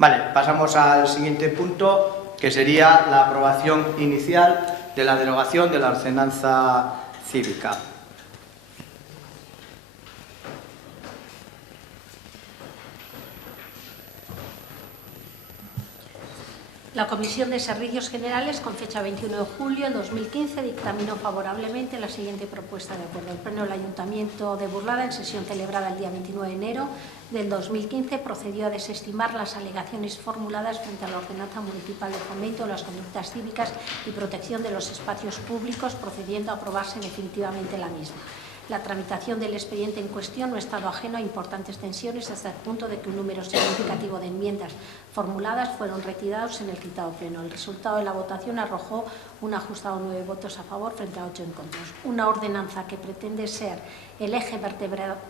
Vale, pasamos al siguiente punto, que sería la aprobación inicial de la derogación de la ordenanza cívica. La Comisión de Servicios Generales, con fecha 21 de julio de 2015, dictaminó favorablemente la siguiente propuesta de acuerdo. El Pleno del Ayuntamiento de Burlada, en sesión celebrada el día 29 de enero del 2015, procedió a desestimar las alegaciones formuladas frente a la Ordenanza Municipal de Fomento de las Conductas Cívicas y Protección de los Espacios Públicos, procediendo a aprobarse definitivamente la misma. La tramitación del expediente en cuestión no ha estado ajeno a importantes tensiones hasta el punto de que un número significativo de enmiendas formuladas fueron retirados en el citado pleno. El resultado de la votación arrojó un ajustado 9 votos a favor frente a 8 en contra. Una ordenanza que pretende ser el eje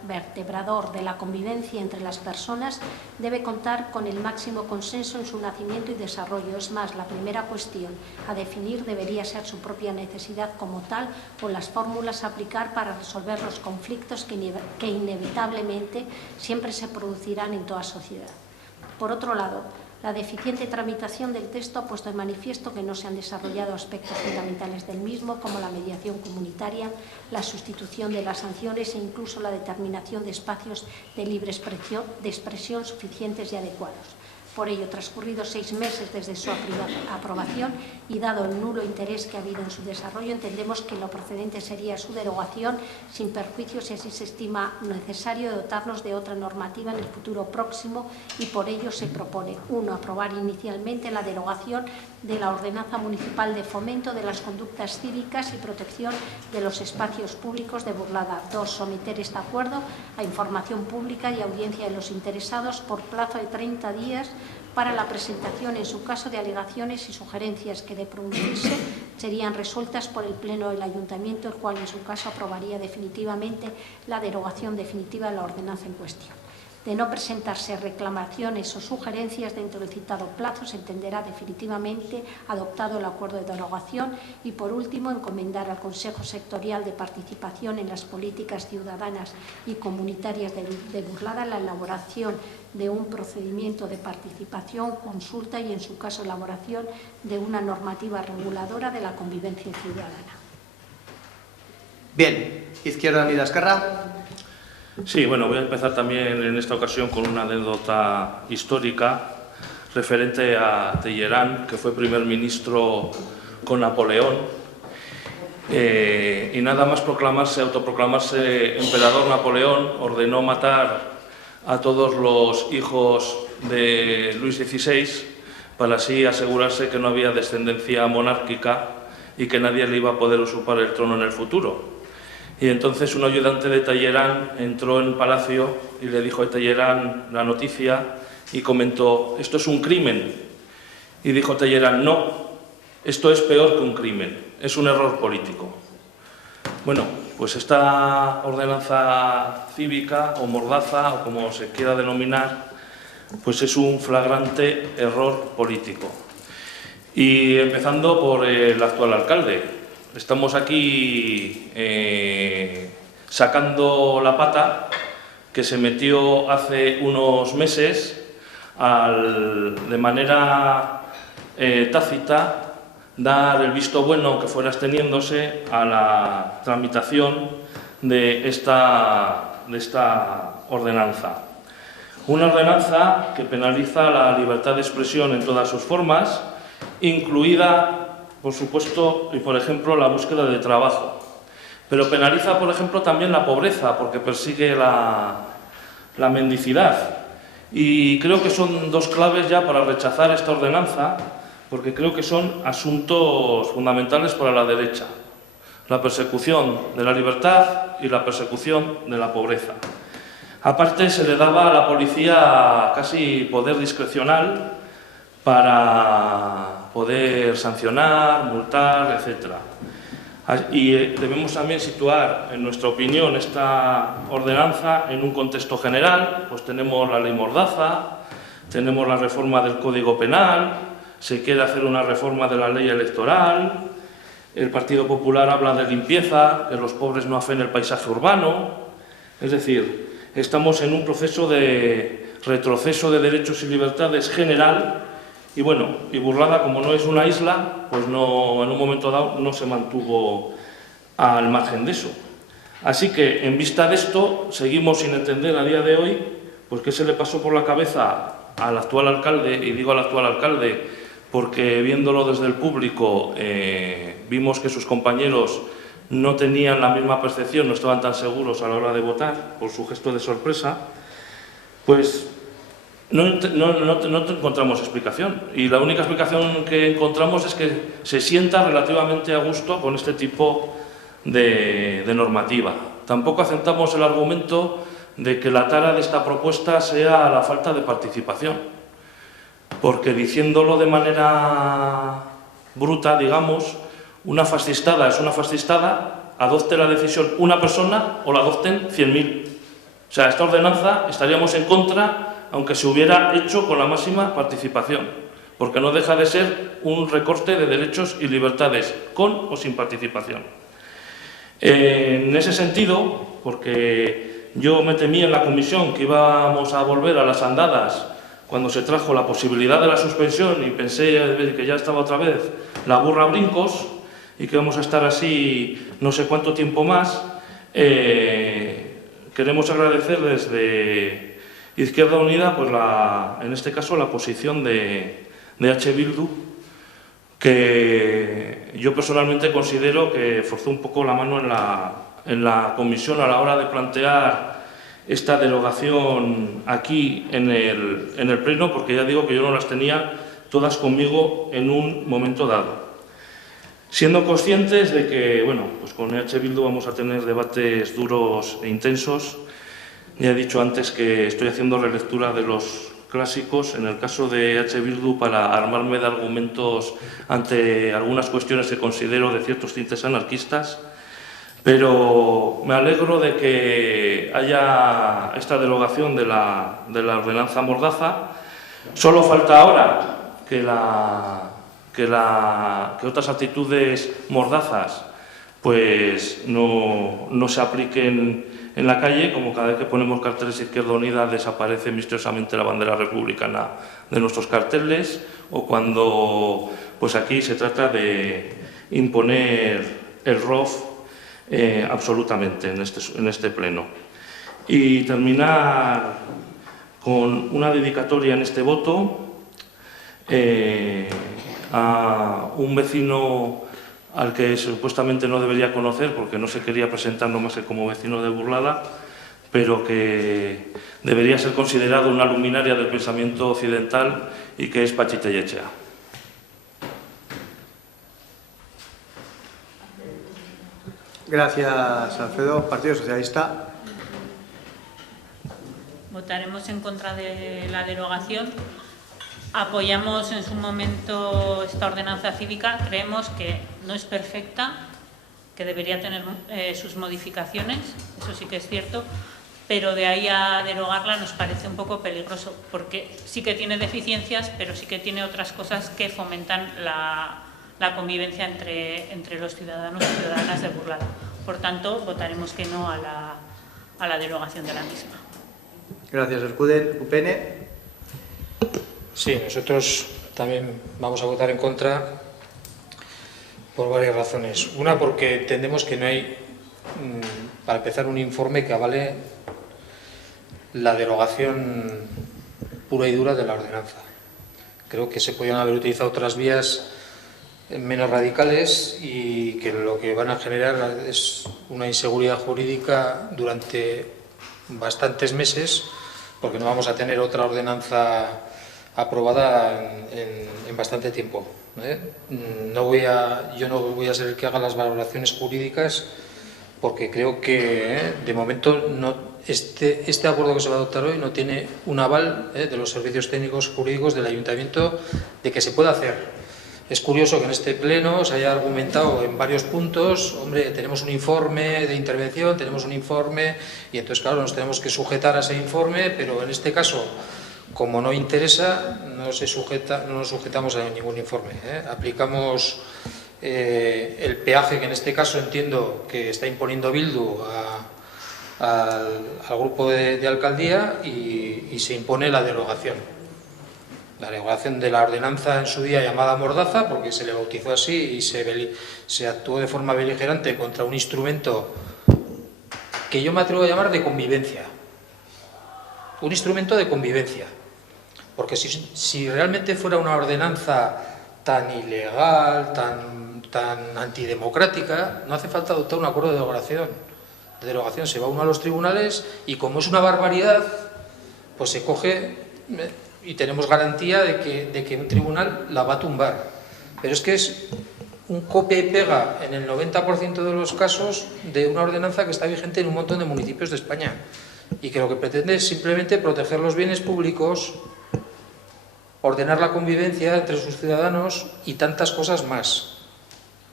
vertebrador de la convivencia entre las personas debe contar con el máximo consenso en su nacimiento y desarrollo. Es más, la primera cuestión a definir debería ser su propia necesidad como tal o las fórmulas a aplicar para resolver los conflictos que inevitablemente siempre se producirán en toda sociedad. Por otro lado, la deficiente tramitación del texto ha puesto de manifiesto que no se han desarrollado aspectos fundamentales del mismo, como la mediación comunitaria, la sustitución de las sanciones e incluso la determinación de espacios de libre expresión suficientes y adecuados. Por ello, transcurridos 6 meses desde su aprobación y dado el nulo interés que ha habido en su desarrollo, entendemos que lo procedente sería su derogación sin perjuicio si así se estima necesario dotarnos de otra normativa en el futuro próximo, y por ello se propone: 1. Aprobar inicialmente la derogación de la Ordenanza Municipal de Fomento de las Conductas Cívicas y Protección de los Espacios Públicos de Burlada. 2. Someter este acuerdo a información pública y audiencia de los interesados por plazo de 30 días para la presentación, en su caso, de alegaciones y sugerencias que, de producirse, serían resueltas por el Pleno del Ayuntamiento, el cual, en su caso, aprobaría definitivamente la derogación definitiva de la ordenanza en cuestión. De no presentarse reclamaciones o sugerencias dentro del citado plazo, se entenderá definitivamente adoptado el acuerdo de derogación. Y, por último, encomendar al Consejo Sectorial de Participación en las Políticas Ciudadanas y Comunitarias de Burlada la elaboración de un procedimiento de participación, consulta y, en su caso, elaboración de una normativa reguladora de la convivencia ciudadana. Bien, Izquierda Unida Esquerra. Sí, bueno, voy a empezar también en esta ocasión con una anécdota histórica referente a Talleyrand, que fue primer ministro con Napoleón, y nada más autoproclamarse emperador, Napoleón ordenó matar a todos los hijos de Luis XVI para así asegurarse que no había descendencia monárquica y que nadie le iba a poder usurpar el trono en el futuro. Y entonces un ayudante de Talleyrand entró en el palacio y le dijo a Talleyrand la noticia y comentó: «Esto es un crimen». Y dijo Talleyrand: «No, esto es peor que un crimen, es un error político». Bueno, pues esta ordenanza cívica o mordaza, o como se quiera denominar, pues es un flagrante error político. Y empezando por el actual alcalde. Estamos aquí sacando la pata que se metió hace unos meses de manera tácita dar el visto bueno, aunque fuera absteniéndose, a la tramitación de esta ordenanza. Una ordenanza que penaliza la libertad de expresión en todas sus formas, incluida, por supuesto, y por ejemplo, la búsqueda de trabajo. Pero penaliza, por ejemplo, también la pobreza, porque persigue la mendicidad. Y creo que son dos claves ya para rechazar esta ordenanza, porque creo que son asuntos fundamentales para la derecha: la persecución de la libertad y la persecución de la pobreza. Aparte, se le daba a la policía casi poder discrecional para poder sancionar, multar, etc. Y debemos también situar, en nuestra opinión, esta ordenanza en un contexto general. Pues tenemos la ley Mordaza, tenemos la reforma del Código Penal, se quiere hacer una reforma de la ley electoral, el Partido Popular habla de limpieza, que los pobres no afeen el paisaje urbano. Es decir, estamos en un proceso de retroceso de derechos y libertades general. Y bueno, y Burlada, como no es una isla, pues no, en un momento dado no se mantuvo al margen de eso. Así que, en vista de esto, seguimos sin entender a día de hoy pues qué se le pasó por la cabeza al actual alcalde, y digo al actual alcalde porque viéndolo desde el público vimos que sus compañeros no tenían la misma percepción, no estaban tan seguros a la hora de votar por su gesto de sorpresa, pues no encontramos explicación. Y la única explicación que encontramos es que se sienta relativamente a gusto con este tipo de normativa. Tampoco aceptamos el argumento de que la tara de esta propuesta sea la falta de participación, porque diciéndolo de manera bruta, digamos, una fascistada es una fascistada, adopte la decisión una persona o la adopten 100.000. O sea, esta ordenanza estaríamos en contra aunque se hubiera hecho con la máxima participación, porque no deja de ser un recorte de derechos y libertades, con o sin participación. En ese sentido, porque yo me temía en la comisión que íbamos a volver a las andadas cuando se trajo la posibilidad de la suspensión y pensé que ya estaba otra vez la burra a brincos y que vamos a estar así no sé cuánto tiempo más, queremos agradecer desde Izquierda Unida, pues en este caso, la posición de H. Bildu, que yo personalmente considero que forzó un poco la mano en la comisión a la hora de plantear esta derogación aquí en el pleno, porque ya digo que yo no las tenía todas conmigo en un momento dado. Siendo conscientes de que, bueno, pues con H. Bildu vamos a tener debates duros e intensos. Ya he dicho antes que estoy haciendo relectura de los clásicos, en el caso de H. Bildu, para armarme de argumentos ante algunas cuestiones que considero de ciertos tintes anarquistas, pero me alegro de que haya esta derogación de la ordenanza Mordaza. Solo falta ahora que otras actitudes mordazas pues no se apliquen en la calle, como cada vez que ponemos carteles Izquierda Unida desaparece misteriosamente la bandera republicana de nuestros carteles, o cuando pues aquí se trata de imponer el ROF absolutamente en este pleno. Y terminar con una dedicatoria en este voto a un vecino al que supuestamente no debería conocer porque no se quería presentar nomás que como vecino de Burlada, pero que debería ser considerado una luminaria del pensamiento occidental, y que es Patxi Telletxea. Gracias, Alfredo. Partido Socialista. Votaremos en contra de la derogación. Apoyamos en su momento esta ordenanza cívica. Creemos que no es perfecta, que debería tener sus modificaciones, eso sí que es cierto, pero de ahí a derogarla nos parece un poco peligroso, porque sí que tiene deficiencias, pero sí que tiene otras cosas que fomentan la convivencia entre los ciudadanos y ciudadanas de Burlada. Por tanto, votaremos que no a la derogación de la misma. Gracias, Escuden. UPN. Sí, nosotros también vamos a votar en contra por varias razones. Una, porque entendemos que no hay, para empezar, un informe que avale la derogación pura y dura de la ordenanza. Creo que se podían haber utilizado otras vías menos radicales y que lo que van a generar es una inseguridad jurídica durante bastantes meses, porque no vamos a tener otra ordenanza aprobada en bastante tiempo. Yo no voy a ser el que haga las valoraciones jurídicas, porque creo que de momento este acuerdo que se va a adoptar hoy no tiene un aval de los servicios técnicos jurídicos del Ayuntamiento de que se pueda hacer. Es curioso que en este pleno se haya argumentado en varios puntos, hombre, tenemos un informe de intervención, tenemos un informe, y entonces, claro, nos tenemos que sujetar a ese informe, pero en este caso, como no interesa, no nos sujetamos a ningún informe. Aplicamos el peaje que en este caso entiendo que está imponiendo Bildu al grupo de alcaldía y se impone la derogación. La derogación de la ordenanza en su día llamada Mordaza, porque se le bautizó así y se actuó de forma beligerante contra un instrumento que yo me atrevo a llamar de convivencia. Un instrumento de convivencia. Porque si realmente fuera una ordenanza tan ilegal, tan antidemocrática, no hace falta adoptar un acuerdo de derogación. Se va uno a los tribunales y como es una barbaridad, pues se coge y tenemos garantía de que un tribunal la va a tumbar. Pero es que es un copia y pega en el 90% de los casos de una ordenanza que está vigente en un montón de municipios de España y que lo que pretende es simplemente proteger los bienes públicos, ordenar la convivencia entre sus ciudadanos y tantas cosas más.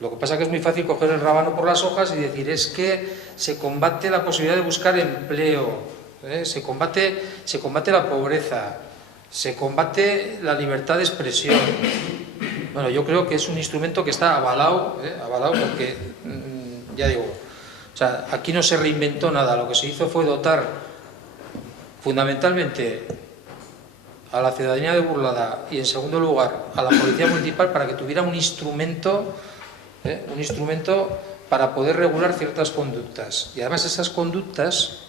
Lo que pasa es que es muy fácil coger el rábano por las hojas y decir es que se combate la posibilidad de buscar empleo, se combate la pobreza, se combate la libertad de expresión. Bueno, yo creo que es un instrumento que está avalado porque, ya digo, o sea, aquí no se reinventó nada, lo que se hizo fue dotar fundamentalmente a la ciudadanía de Burlada y en segundo lugar a la Policía Municipal para que tuviera un instrumento para poder regular ciertas conductas. Y además esas conductas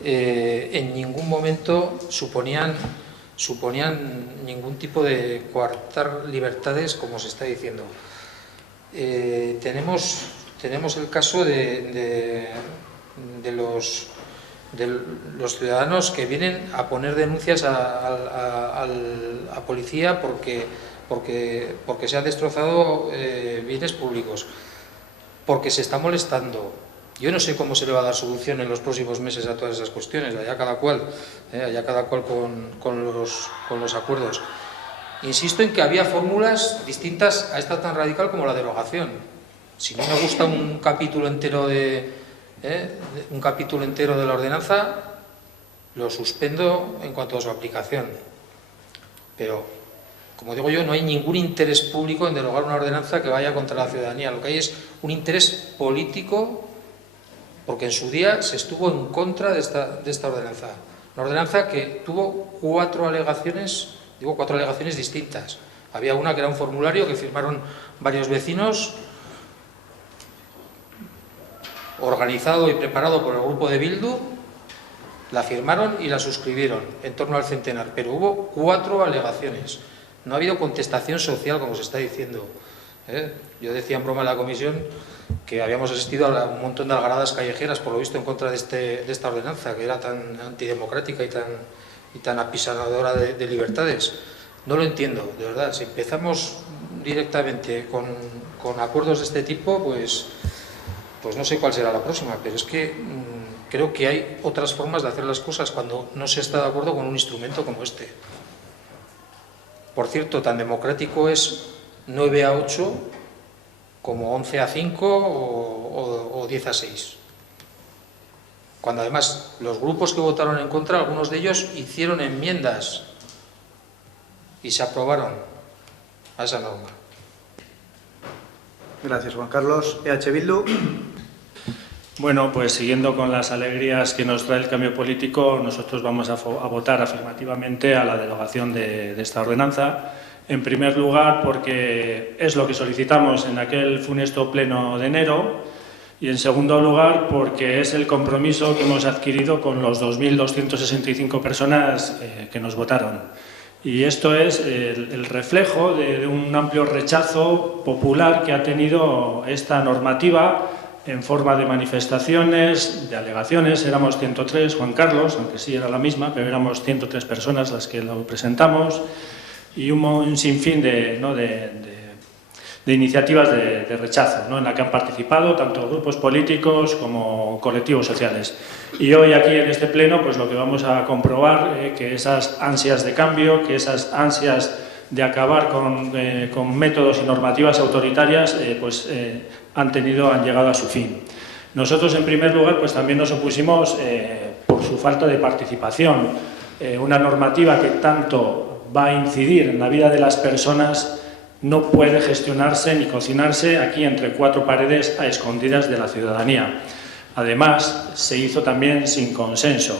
en ningún momento suponían ningún tipo de coartar libertades, como se está diciendo. Tenemos el caso de los ciudadanos que vienen a poner denuncias a policía porque se han destrozado bienes públicos, porque se está molestando. Yo no sé cómo se le va a dar solución en los próximos meses a todas esas cuestiones, allá cada cual con los acuerdos. Insisto en que había fórmulas distintas a esta tan radical como la derogación. Si no me gusta un capítulo entero de la ordenanza, lo suspendo en cuanto a su aplicación. Pero, como digo yo, no hay ningún interés público en derogar una ordenanza que vaya contra la ciudadanía. Lo que hay es un interés político, porque en su día se estuvo en contra de esta ordenanza. Una ordenanza que tuvo cuatro alegaciones distintas. Había una que era un formulario que firmaron varios vecinos, organizado y preparado por el grupo de Bildu, la firmaron y la suscribieron en torno al centenar, pero hubo cuatro alegaciones. No ha habido contestación social, como se está diciendo. Yo decía en broma en la comisión que habíamos asistido a un montón de algaradas callejeras, por lo visto, en contra de esta ordenanza, que era tan antidemocrática y tan apisonadora de libertades. No lo entiendo, de verdad. Si empezamos directamente con acuerdos de este tipo, pues no sé cuál será la próxima, pero es que creo que hay otras formas de hacer las cosas cuando no se está de acuerdo con un instrumento como este. Por cierto, tan democrático es 9-8 como 11-5 o 10-6. Cuando además los grupos que votaron en contra, algunos de ellos hicieron enmiendas y se aprobaron a esa norma. Gracias, Juan Carlos. EH Bildu. Bueno, pues siguiendo con las alegrías que nos trae el cambio político, nosotros vamos a votar afirmativamente a la derogación de esta ordenanza. En primer lugar, porque es lo que solicitamos en aquel funesto pleno de enero, y en segundo lugar, porque es el compromiso que hemos adquirido con los 2.265 personas que nos votaron. Y esto es el reflejo de un amplio rechazo popular que ha tenido esta normativa en forma de manifestaciones, de alegaciones. Éramos 103, Juan Carlos, aunque sí era la misma, pero éramos 103 personas las que lo presentamos, y un sinfín de iniciativas de rechazo, ¿no?, en la que han participado tanto grupos políticos como colectivos sociales. Y hoy aquí en este pleno pues lo que vamos a comprobar que esas ansias de cambio, que esas ansias de acabar con métodos y normativas autoritarias han llegado a su fin. Nosotros, en primer lugar, pues también nos opusimos por su falta de participación. Una normativa que tanto va a incidir en la vida de las personas no puede gestionarse ni cocinarse aquí entre cuatro paredes a escondidas de la ciudadanía. Además, se hizo también sin consenso.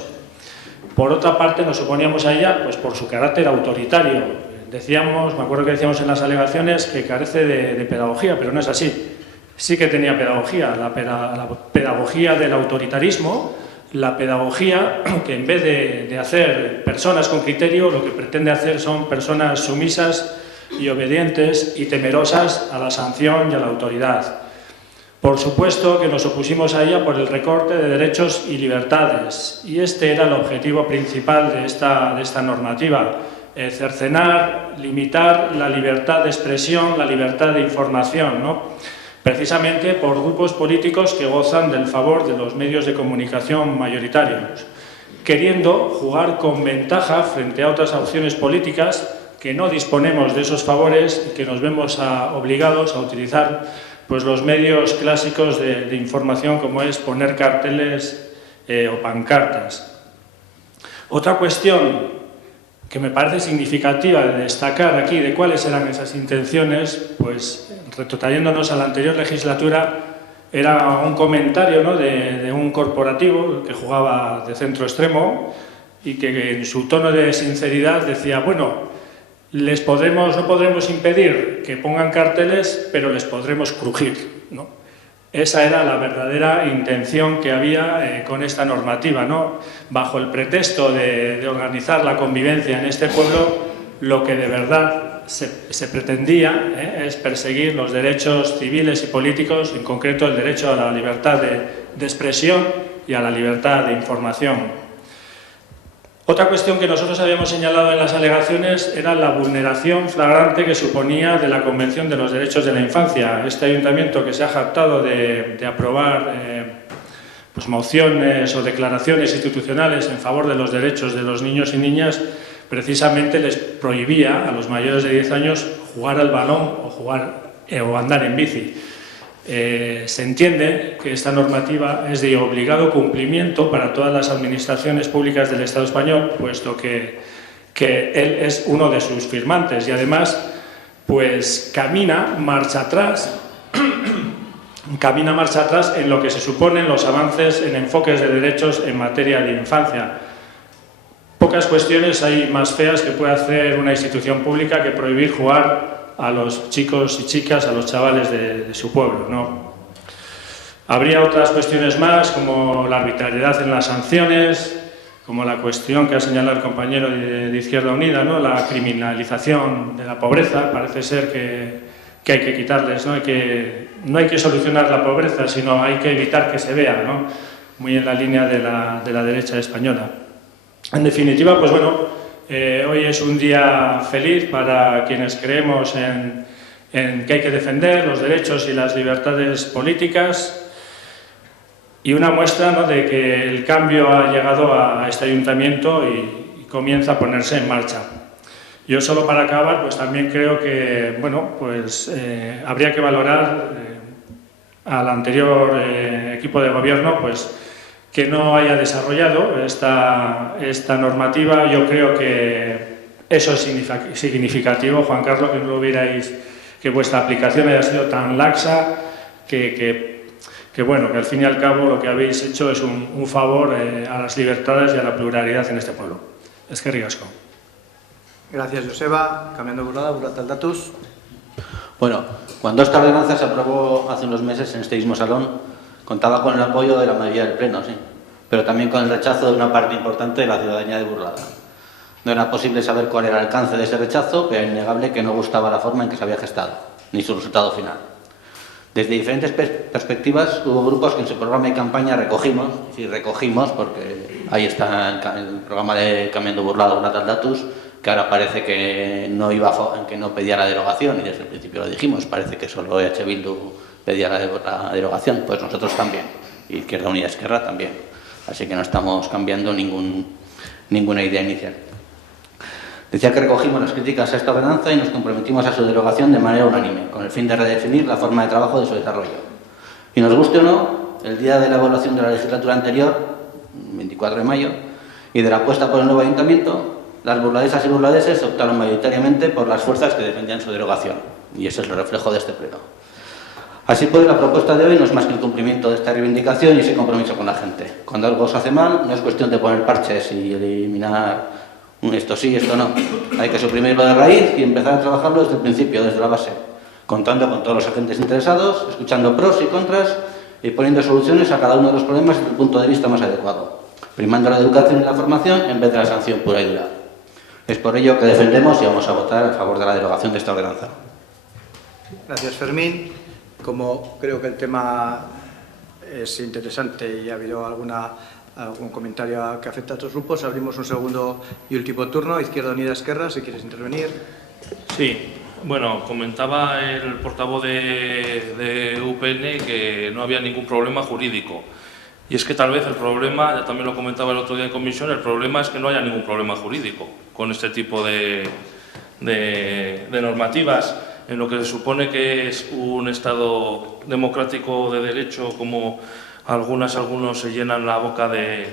Por otra parte, nos oponíamos a ella pues, por su carácter autoritario. Decíamos, me acuerdo que decíamos en las alegaciones, que carece de pedagogía, pero no es así. Sí que tenía pedagogía, la pedagogía del autoritarismo, la pedagogía que en vez de hacer personas con criterio, lo que pretende hacer son personas sumisas y obedientes y temerosas a la sanción y a la autoridad. Por supuesto que nos opusimos a ella por el recorte de derechos y libertades, y este era el objetivo principal de esta normativa, cercenar, limitar la libertad de expresión, la libertad de información, ¿no? Precisamente por grupos políticos que gozan del favor de los medios de comunicación mayoritarios, queriendo jugar con ventaja frente a otras opciones políticas que no disponemos de esos favores y que nos vemos obligados a utilizar pues, los medios clásicos de información, como es poner carteles o pancartas. Otra cuestión que me parece significativa de destacar aquí de cuáles eran esas intenciones, pues retrotrayéndonos a la anterior legislatura, era un comentario, ¿no?, de un corporativo que jugaba de centro extremo y que en su tono de sinceridad decía, bueno, no podremos impedir que pongan carteles, pero les podremos crujir, ¿no? Esa era la verdadera intención que había con esta normativa, ¿no? Bajo el pretexto de organizar la convivencia en este pueblo, lo que de verdad se pretendía es perseguir los derechos civiles y políticos, en concreto el derecho a la libertad de expresión y a la libertad de información. Otra cuestión que nosotros habíamos señalado en las alegaciones era la vulneración flagrante que suponía de la Convención de los Derechos de la Infancia. Este ayuntamiento, que se ha jactado de aprobar pues mociones o declaraciones institucionales en favor de los derechos de los niños y niñas, precisamente les prohibía a los mayores de 10 años jugar al balón o andar en bici. Se entiende que esta normativa es de obligado cumplimiento para todas las administraciones públicas del Estado español, puesto que él es uno de sus firmantes y además pues camina marcha atrás en lo que se suponen los avances en enfoques de derechos en materia de infancia. Pocas cuestiones hay más feas que puede hacer una institución pública que prohibir jugar a los chicos y chicas, a los chavales de su pueblo, ¿no? Habría otras cuestiones más, como la arbitrariedad en las sanciones, como la cuestión que ha señalado el compañero de Izquierda Unida, ¿no?, la criminalización de la pobreza. Parece ser que hay que quitarles, ¿no? No hay que solucionar la pobreza, sino hay que evitar que se vea, ¿no?, muy en la línea de la derecha española. En definitiva, pues bueno, hoy es un día feliz para quienes creemos en que hay que defender los derechos y las libertades políticas y una muestra, ¿no?, de que el cambio ha llegado a este ayuntamiento y comienza a ponerse en marcha. Yo solo para acabar, pues también creo que, bueno, pues habría que valorar al anterior equipo de gobierno, pues que no haya desarrollado esta normativa. Yo creo que eso es significativo, Juan Carlos, que no lo hubierais, que vuestra aplicación haya sido tan laxa, que bueno, que al fin y al cabo lo que habéis hecho es un favor a las libertades y a la pluralidad en este pueblo. Eskerrik asko. Gracias, Joseba. Cambiando de burlada, burlata al datus. Bueno, cuando esta ordenanza se aprobó hace unos meses en este mismo salón, contaba con el apoyo de la mayoría del Pleno, sí, pero también con el rechazo de una parte importante de la ciudadanía de Burlada. No era posible saber cuál era el alcance de ese rechazo, pero era innegable que no gustaba la forma en que se había gestado, ni su resultado final. Desde diferentes perspectivas, hubo grupos que en su programa de campaña recogimos porque ahí está el programa de Cambiando Burlada, Burlata al Datus, que ahora parece que no pedía la derogación, y desde el principio lo dijimos, parece que solo EH Bildu pedía la derogación, pues nosotros también, y Izquierda Unida Esquerra también, así que no estamos cambiando ninguna idea inicial. Decía que recogimos las críticas a esta ordenanza y nos comprometimos a su derogación de manera unánime, con el fin de redefinir la forma de trabajo de su desarrollo. Y nos guste o no, el día de la evaluación de la legislatura anterior, 24 de mayo, y de la apuesta por el nuevo ayuntamiento, las burladesas y burladeses optaron mayoritariamente por las fuerzas que defendían su derogación, y ese es el reflejo de este pleno. Así pues, la propuesta de hoy no es más que el cumplimiento de esta reivindicación y ese compromiso con la gente. Cuando algo se hace mal, no es cuestión de poner parches y eliminar esto sí, esto no. Hay que suprimirlo de raíz y empezar a trabajarlo desde el principio, desde la base, contando con todos los agentes interesados, escuchando pros y contras y poniendo soluciones a cada uno de los problemas desde el punto de vista más adecuado, primando la educación y la formación en vez de la sanción pura y dura. Es por ello que defendemos y vamos a votar a favor de la derogación de esta ordenanza. Gracias, Fermín. Como creo que el tema es interesante y ha habido algún comentario que afecta a otros grupos, abrimos un segundo y último turno. Izquierda Unida, Esquerra, si quieres intervenir. Sí, bueno, comentaba el portavoz de UPN que no había ningún problema jurídico. Y es que tal vez el problema, ya también lo comentaba el otro día en comisión, el problema es que no haya ningún problema jurídico con este tipo de normativas, en lo que se supone que es un Estado democrático de derecho, como algunos se llenan la boca de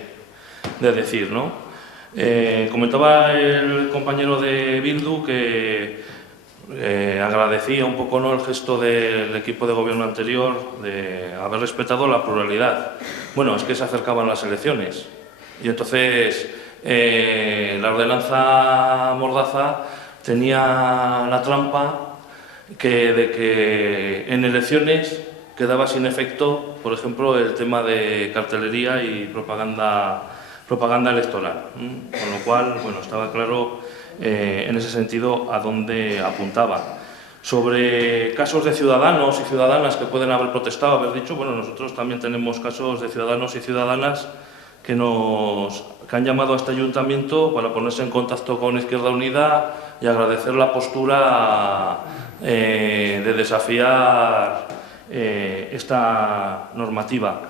decir, ¿no? Comentaba el compañero de Bildu que agradecía un poco, ¿no?, el gesto del equipo de gobierno anterior de haber respetado la pluralidad. Bueno, es que se acercaban las elecciones y entonces la ordenanza Mordaza tenía la trampa de que en elecciones quedaba sin efecto, por ejemplo, el tema de cartelería y propaganda electoral, con lo cual, bueno, estaba claro en ese sentido a dónde apuntaba. Sobre casos de ciudadanos y ciudadanas que pueden haber protestado, haber dicho, bueno, nosotros también tenemos casos de ciudadanos y ciudadanas que han llamado a este ayuntamiento para ponerse en contacto con Izquierda Unida y agradecer la postura de desafiar esta normativa.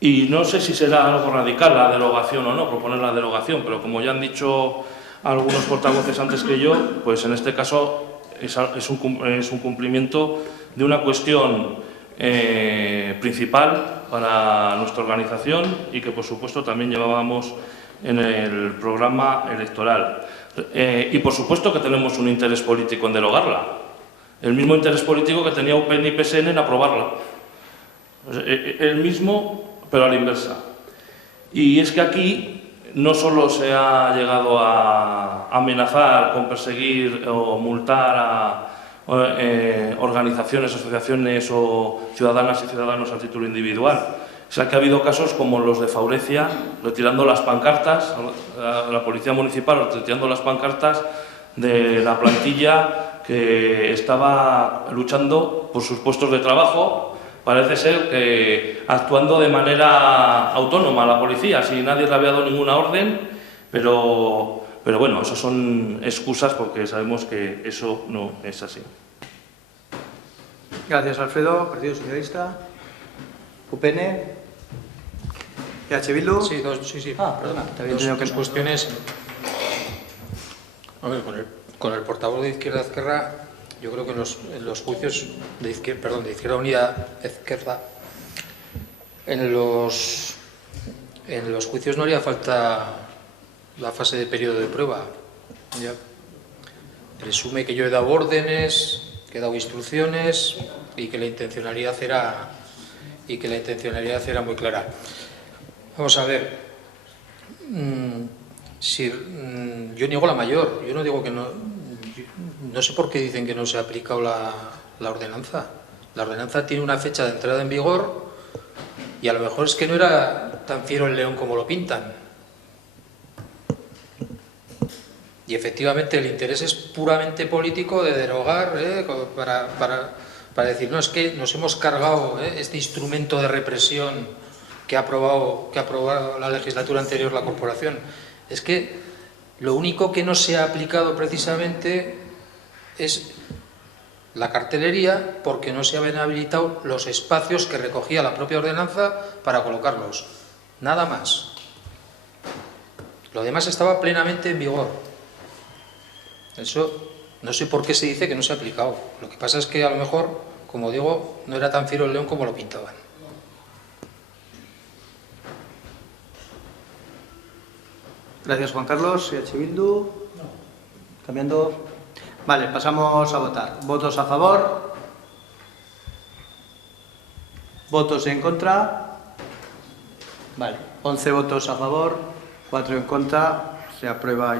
Y no sé si será algo radical la derogación o no, proponer la derogación, pero como ya han dicho algunos portavoces antes que yo, pues en este caso es un cumplimiento de una cuestión principal para nuestra organización y que por supuesto también llevábamos en el programa electoral. Y por supuesto que tenemos un interés político en derogarla, el mismo interés político que tenía UPN y PSN en aprobarla, el mismo pero a la inversa. Y es que aquí no solo se ha llegado a amenazar con perseguir o multar a organizaciones, asociaciones o ciudadanas y ciudadanos a título individual. O sea, que ha habido casos como los de Faurecia, retirando las pancartas, la Policía Municipal retirando las pancartas de la plantilla que estaba luchando por sus puestos de trabajo. Parece ser que actuando de manera autónoma la policía, sin nadie le había dado ninguna orden, pero bueno, eso son excusas porque sabemos que eso no es así. Gracias, Alfredo. Partido Socialista. UPN. ¿EH Bildu? Sí, sí. Perdona. Te había entendido que Dos cuestiones. A ver, con el portavoz de Izquierda Esquerra, yo creo que en los juicios de Izquierda Unida Esquerra, en los juicios no haría falta la fase de periodo de prueba. Ya presume que yo he dado órdenes, que he dado instrucciones y que la intencionalidad era muy clara. Vamos a ver, yo niego la mayor, yo no digo que no. No sé por qué dicen que no se ha aplicado la ordenanza. La ordenanza tiene una fecha de entrada en vigor y a lo mejor es que no era tan fiero el león como lo pintan. Y efectivamente el interés es puramente político de derogar, para decir, no, es que nos hemos cargado este instrumento de represión que ha aprobado la legislatura anterior la corporación. Es que lo único que no se ha aplicado precisamente es la cartelería, porque no se habían habilitado los espacios que recogía la propia ordenanza para colocarlos. Nada más. Lo demás estaba plenamente en vigor. Eso no sé por qué se dice que no se ha aplicado. Lo que pasa es que a lo mejor, como digo, no era tan fiero el león como lo pintaban. Gracias, Juan Carlos. ¿EH Bildu? Cambiando. Vale, pasamos a votar. ¿Votos a favor? ¿Votos en contra? Vale. 11 votos a favor, 4 en contra. Se aprueba.